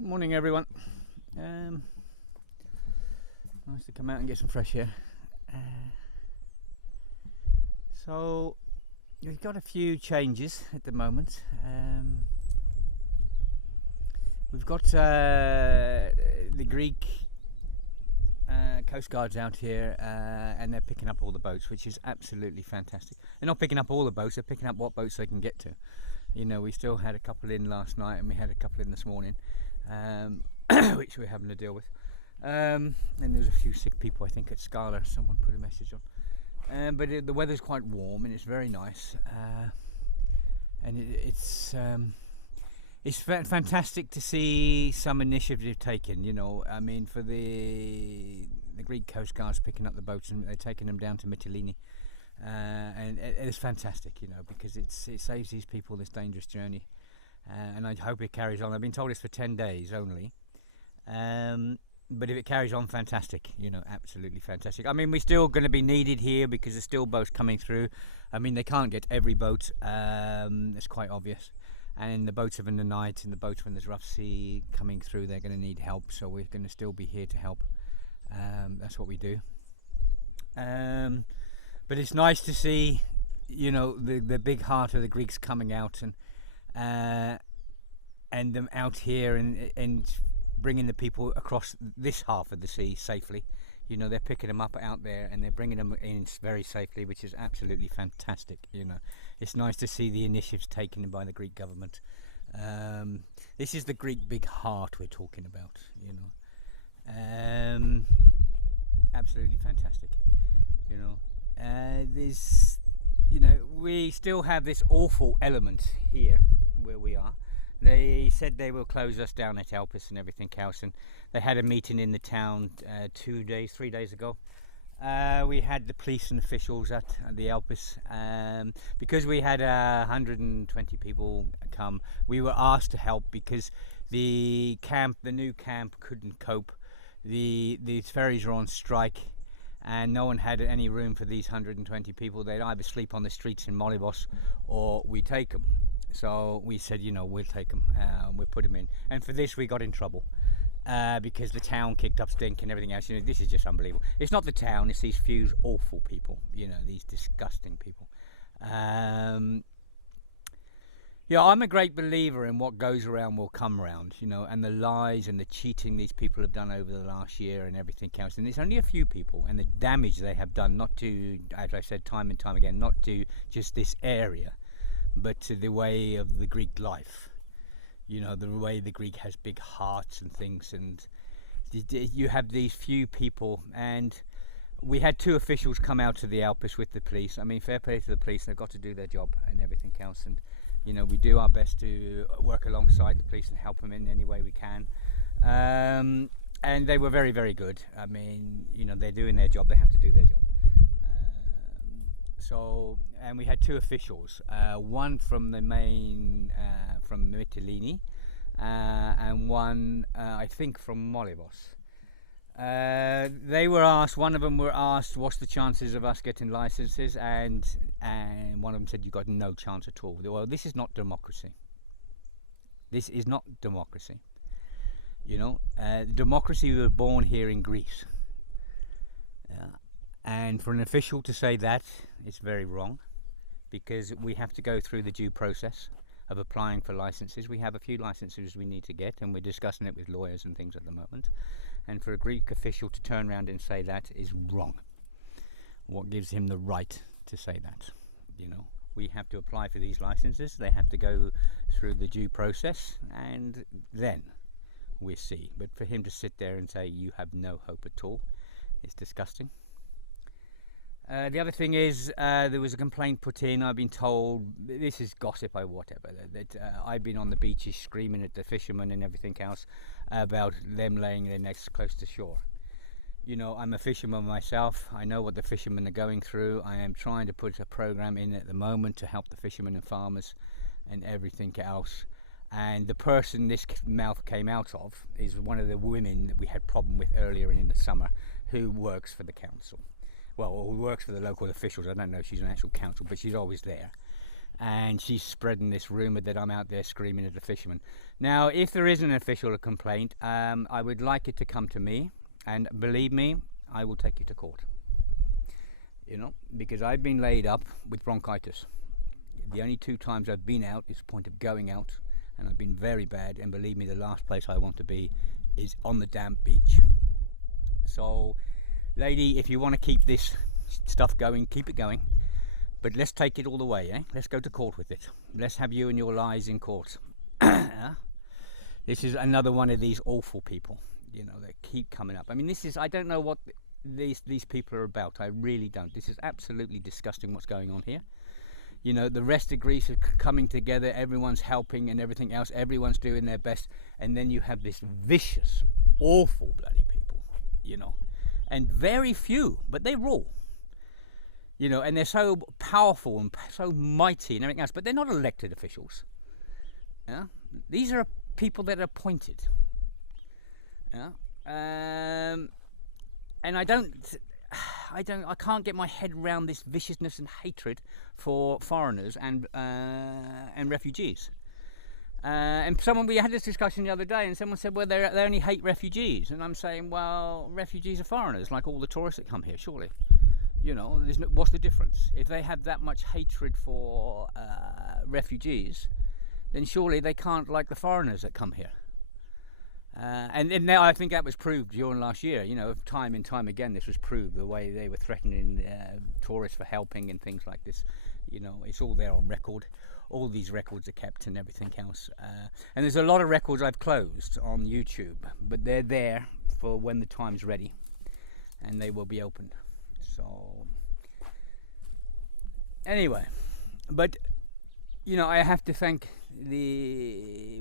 Morning everyone. Nice to come out and get some fresh air. So we've got a few changes at the moment. We've got the Greek Coast Guards out here, and they're picking up all the boats, which is absolutely fantastic. They're not picking up all the boats, they're picking up what boats they can get to. You know, we still had a couple in last night and we had a couple in this morning, which we're having to deal with. And there's a few sick people, I think, at Scala. Someone put a message on. But the weather's quite warm and it's very nice. And it's fantastic to see some initiative taken. You know, I mean, for the Greek Coast Guards picking up the boats and they're taking them down to Mytilene. And it's fantastic, you know, because it saves these people this dangerous journey, and I hope it carries on. I've been told it's for 10 days only, but if it carries on, fantastic, you know, absolutely fantastic. I mean, we're still going to be needed here because there's still boats coming through. I mean, they can't get every boat, it's quite obvious, and the boats are in the night, and the boats when there's rough sea coming through, they're going to need help, so we're going to still be here to help. That's what we do. But it's nice to see, you know, the big heart of the Greeks coming out and them out here and bringing the people across this half of the sea safely. You know, they're picking them up out there and they're bringing them in very safely, which is absolutely fantastic. You know, it's nice to see the initiatives taken by the Greek government. This is the Greek big heart we're talking about. You know, absolutely fantastic. You know. There's, you know, we still have this awful element here where we are. They said they will close us down at Elpis and everything else, and they had a meeting in the town 3 days ago. We had the police and officials at the Elpis, because we had 120 people come. We were asked to help because the new camp couldn't cope. The ferries are on strike, and no one had any room for these 120 people. They'd either sleep on the streets in Molybos or we take them. So we said, you know, we'll take them, we'll put them in. And for this we got in trouble because the town kicked up stink and everything else. You know, this is just unbelievable. It's not the town, it's these few awful people, you know, these disgusting people. Yeah, I'm a great believer in what goes around will come around, you know, and the lies and the cheating these people have done over the last year and everything else. And it's only a few people, and the damage they have done, not to, as I said time and time again, not to just this area, but to the way of the Greek life. You know, the way the Greek has big hearts and things, and you have these few people. And we had 2 officials come out to the Alpes with the police. I mean, fair play to the police, they've got to do their job and everything else. And you know, we do our best to work alongside the police and help them in any way we can. And they were very, very good. I mean, you know, they're doing their job, they have to do their job. And we had 2 officials, one from the main, from Mytilene, and one, I think, from Molybos. They were asked, one of them were asked, what's the chances of us getting licenses, and one of them said, you got no chance at all. Well, this is not democracy. This is not democracy. You know, democracy was born here in Greece. And for an official to say that, it's very wrong, because we have to go through the due process of applying for licenses. We have a few licenses we need to get, and we're discussing it with lawyers and things at the moment. And for a Greek official to turn around and say that is wrong. What gives him the right to say that? You know, we have to apply for these licenses. They have to go through the due process, and then we see. But for him to sit there and say you have no hope at all, it's disgusting. The other thing is, there was a complaint put in. I've been told, this is gossip or whatever, that I've been on the beaches screaming at the fishermen and everything else about them laying their nets close to shore. You know, I'm a fisherman myself. I know what the fishermen are going through. I am trying to put a program in at the moment to help the fishermen and farmers and everything else. And the person this mouth came out of is one of the women that we had problem with earlier in the summer, who works for the council. Well, who works for the local officials. I don't know if she's an actual council, but she's always there. and she's spreading this rumour that I'm out there screaming at the fishermen. Now, if there is an official complaint, I would like it to come to me, and believe me, I will take you to court. Because I've been laid up with bronchitis. The only 2 times I've been out is the point of going out, and I've been very bad, and believe me, the last place I want to be is on the damp beach. So, lady, if you want to keep this stuff going, keep it going. But let's take it all the way, eh? Let's go to court with it. Let's have you and your lies in court. This is another one of these awful people, that keep coming up. I mean, I don't know what these people are about. I really don't. This is absolutely disgusting what's going on here. The rest of Greece is coming together, everyone's helping and everything else, everyone's doing their best, and then you have this vicious, awful bloody people, and very few, but they rule. And they're so powerful and so mighty and everything else, but they're not elected officials. Yeah, these are people that are appointed. Yeah, and I can't get my head around this viciousness and hatred for foreigners and refugees. And we had this discussion the other day, and someone said, well, they only hate refugees, and I'm saying, well, refugees are foreigners, like all the tourists that come here, surely. What's the difference? If they have that much hatred for refugees, then surely they can't like the foreigners that come here. And now I think that was proved during last year. Time and time again, this was proved, the way they were threatening tourists for helping and things like this. It's all there on record. All these records are kept and everything else. And there's a lot of records I've closed on YouTube, but they're there for when the time's ready, and they will be opened. So anyway, but I have to thank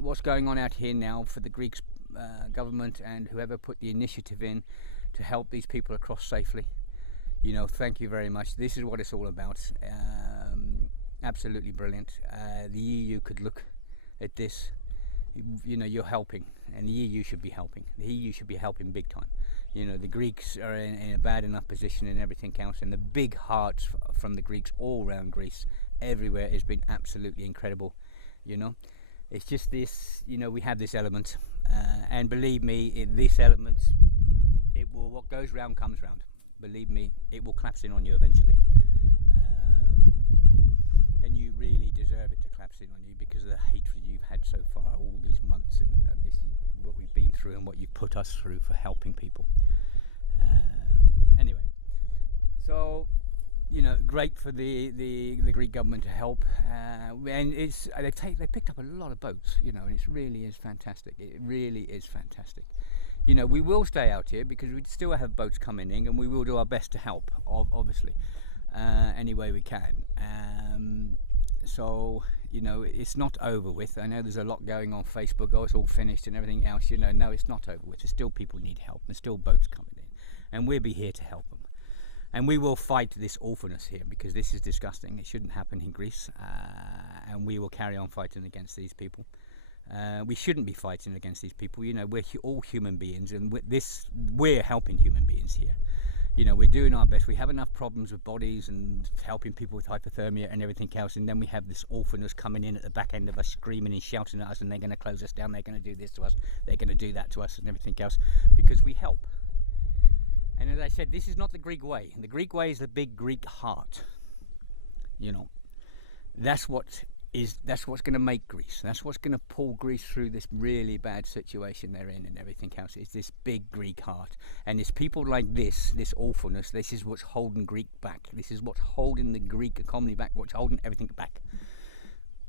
what's going on out here now for the Greek government and whoever put the initiative in to help these people across safely. Thank you very much. This is what it's all about. Absolutely brilliant. The EU could look at this. You're helping, and the EU should be helping. The EU should be helping big time. The Greeks are in a bad enough position and everything else, and the big hearts from the Greeks all around Greece, everywhere, has been absolutely incredible. It's just this, we have this element, and believe me, this element, what goes round comes round. Believe me, it will collapse in on you eventually. And you really deserve it to collapse in on you because of the hatred you've had so far all these months, and this is what we've been through and what you've put us through for helping people. Anyway, so great for the Greek government to help, and they picked up a lot of boats, and it really is fantastic. It really is fantastic. We will stay out here because we still have boats coming in, and we will do our best to help, obviously, any way we can. So it's not over with. I know there's a lot going on Facebook. Oh, it's all finished and everything else. No, it's not over with. There's still people need help. There's still boats coming in, and we'll be here to help them. And we will fight this awfulness here because this is disgusting. It shouldn't happen in Greece, and we will carry on fighting against these people. We shouldn't be fighting against these people. We're all human beings, and we're helping human beings here. We're doing our best. We have enough problems with bodies and helping people with hypothermia and everything else, and then we have this awfulness coming in at the back end of us, screaming and shouting at us, and they're going to close us down, they're going to do this to us, they're going to do that to us and everything else, because we help. And as I said, this is not the Greek way. The Greek way is the big Greek heart. That's what's going to make Greece. That's what's going to pull Greece through this really bad situation they're in and everything else. It's this big Greek heart. And it's people like this awfulness, this is what's holding Greek back. This is what's holding the Greek economy back, what's holding everything back.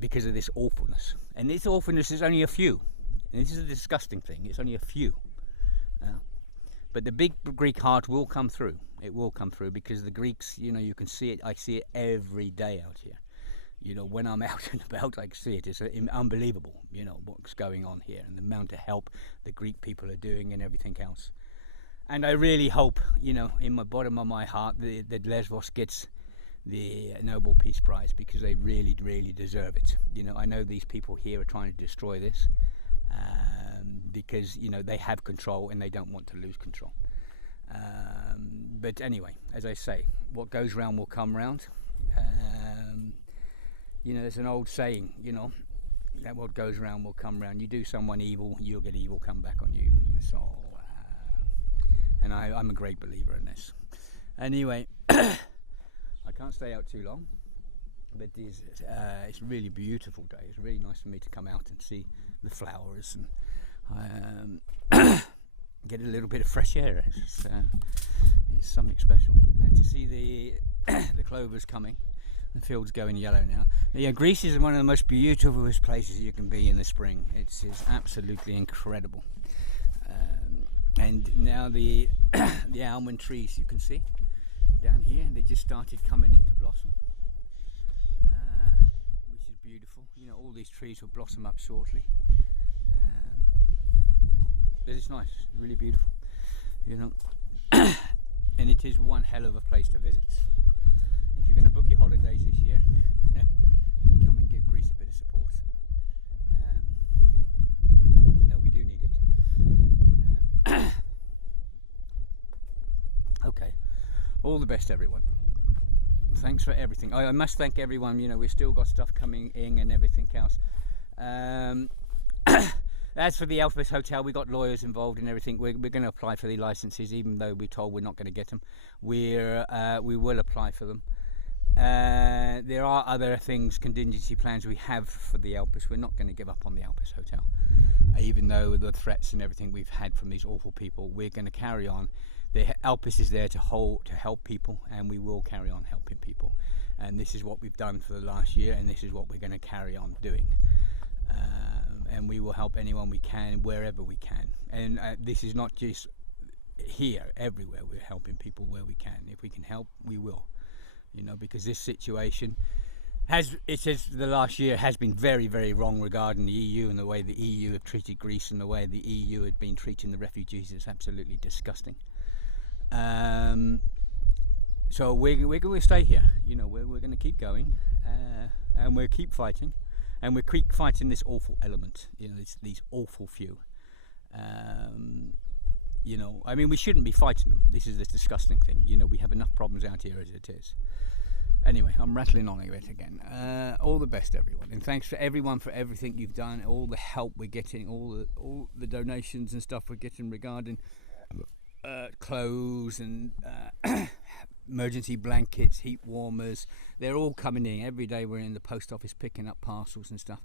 Because of this awfulness. And this awfulness is only a few. And this is a disgusting thing. It's only a few. But the big Greek heart will come through. It will come through because the Greeks, you can see it. I see it every day out here. When I'm out and about, I can see it. It's unbelievable, what's going on here and the amount of help the Greek people are doing and everything else. And I really hope, in my bottom of my heart, that Lesbos gets the Nobel Peace Prize because they really, really deserve it. I know these people here are trying to destroy this because, they have control and they don't want to lose control. But anyway, as I say, what goes round will come round. You know, there's an old saying, you know, that what goes around will come round. You do someone evil, you'll get evil come back on you. So, and I'm a great believer in this. Anyway, I can't stay out too long, but it's a really beautiful day. It's really nice for me to come out and see the flowers and get a little bit of fresh air. It's something special. And to see the clovers coming. The field's going yellow now. Yeah, Greece is one of the most beautiful places you can be in the spring. It's absolutely incredible. And now the almond trees, you can see down here, they just started coming into blossom, which is beautiful. You know, all these trees will blossom up shortly. But it's nice, really beautiful. You know, and it is one hell of a place to visit. If you're going to book your holidays this year, come and give Greece a bit of support. You know, we do need it. Okay, all the best, everyone. Thanks for everything. I must thank everyone. You know, we've still got stuff coming in and everything else. As for the Elpis Hotel, we got lawyers involved and everything. We're going to apply for the licenses, even though we're told we're not going to get them. We will apply for them. There are other things, contingency plans we have for the Elpis. We're not going to give up on the Elpis Hotel, even though the threats and everything we've had from these awful people. We're going to carry on. The Elpis is there to help people, and we will carry on helping people. And this is what we've done for the last year, and this is what we're going to carry on doing. And we will help anyone we can, wherever we can. And this is not just here, everywhere. We're helping people where we can. If we can help, we will. You know, because this situation the last year has been very, very wrong regarding the EU and the way the EU have treated Greece and the way the EU had been treating the refugees. It's absolutely disgusting. So we're going to stay here. You know, we're going to keep going, and we'll keep fighting, and we'll keep fighting this awful element. You know, these awful few. You know, I mean, we shouldn't be fighting them. This is the disgusting thing. You know, we have enough problems out here as it is. Anyway, I'm rattling on a bit again. All the best, everyone, and thanks for everyone for everything you've done, all the help we're getting, all the donations and stuff we're getting regarding clothes and emergency blankets, heat warmers. They're all coming in every day. We're in the post office picking up parcels and stuff,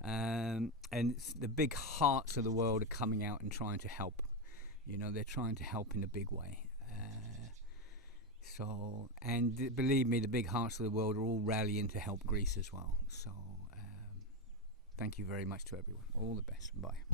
and the big hearts of the world are coming out and trying to help. You know, they're trying to help in a big way. So, and believe me, the big hearts of the world are all rallying to help Greece as well. So, thank you very much to everyone. All the best. Bye.